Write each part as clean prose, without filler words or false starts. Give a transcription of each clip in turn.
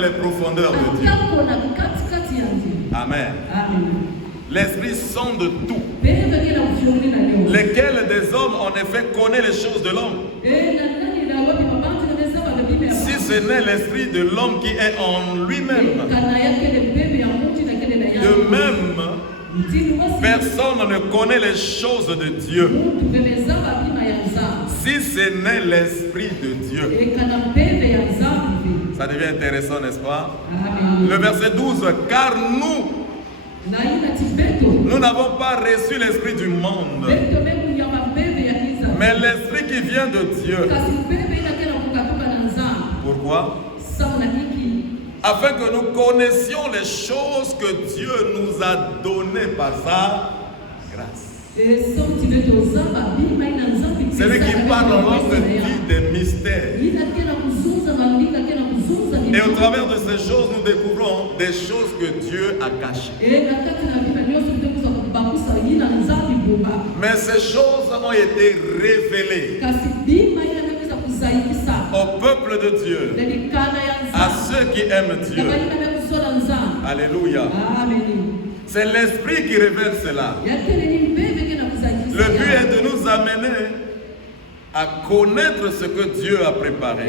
les profondeurs de Dieu. Amen. L'Esprit sonde tout. Lesquels des hommes, en effet, connaît les choses de l'homme. Si ce n'est l'Esprit de l'homme qui est en lui-même. De même, personne ne connaît les choses de Dieu. Si ce n'est l'Esprit de Dieu. Ça devient intéressant, n'est-ce pas? Le verset 12. Car nous n'avons pas reçu l'Esprit du monde, mais l'Esprit qui vient de Dieu. Pourquoi? Afin que nous connaissions les choses que Dieu nous a données par sa grâce. Celui qui parle en langue dit des mystères. Et au travers de ces choses, nous découvrons des choses que Dieu a cachées. Mais ces choses ont été révélées au peuple de Dieu, à ceux qui aiment Dieu. Alléluia. C'est l'Esprit qui révèle cela. Le but est de nous amener à connaître ce que Dieu a préparé.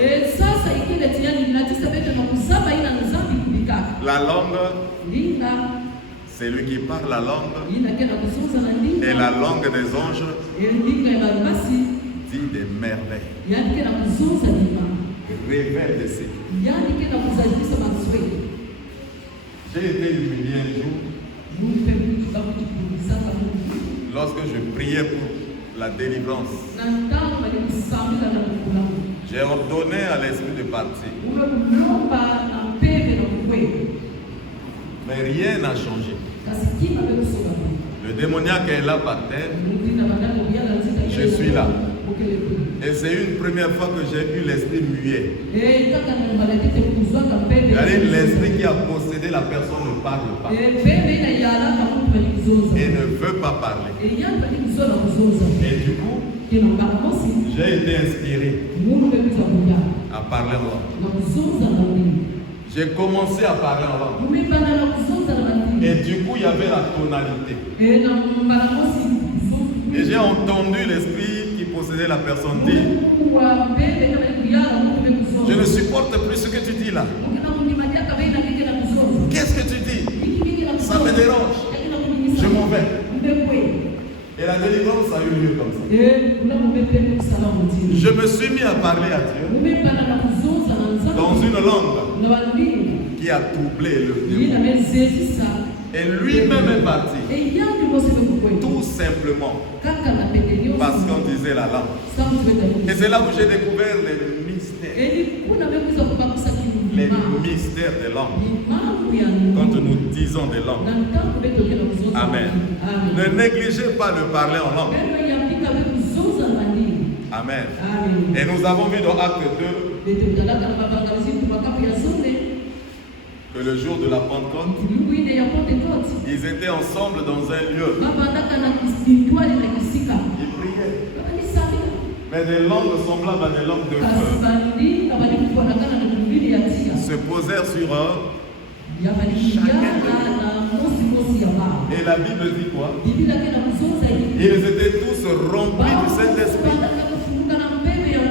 La langue, c'est lui qui parle la langue, et la langue des anges dit des merveilles, révèle des secrets. J'ai été humilié un jour lorsque je priais pour la délivrance. J'ai ordonné à l'esprit de partir. Mais rien n'a changé. Le démoniaque est là par terre. Je suis là. Et c'est une première fois que j'ai eu l'esprit muet. L'esprit qui a possédé la personne ne parle pas. Et ne veut pas parler. Et du coup, j'ai été inspiré à parler en langue. J'ai commencé à parler en langue. Et du coup, il y avait la tonalité. Et j'ai entendu l'esprit qui possédait la personne dire: je ne supporte plus ce que tu dis là. Qu'est-ce que tu dis? Ça me dérange. Je m'en vais. Et la délivrance a eu lieu comme ça. Je me suis mis à parler à Dieu dans une langue qui a troublé le démon. Et lui-même est parti. Tout simplement parce qu'on disait la langue. Et c'est là où j'ai découvert les mystères. Les mystères des langues. Quand nous disons des langues. Amen. Ne négligez pas de parler en langue. Amen. Et nous avons vu dans Acte 2 que le jour de la Pentecôte, ils étaient ensemble dans un lieu. Ils priaient. Mais des langues semblables à des langues de feu se posèrent sur eux. Et la Bible dit quoi? Ils étaient tous rompus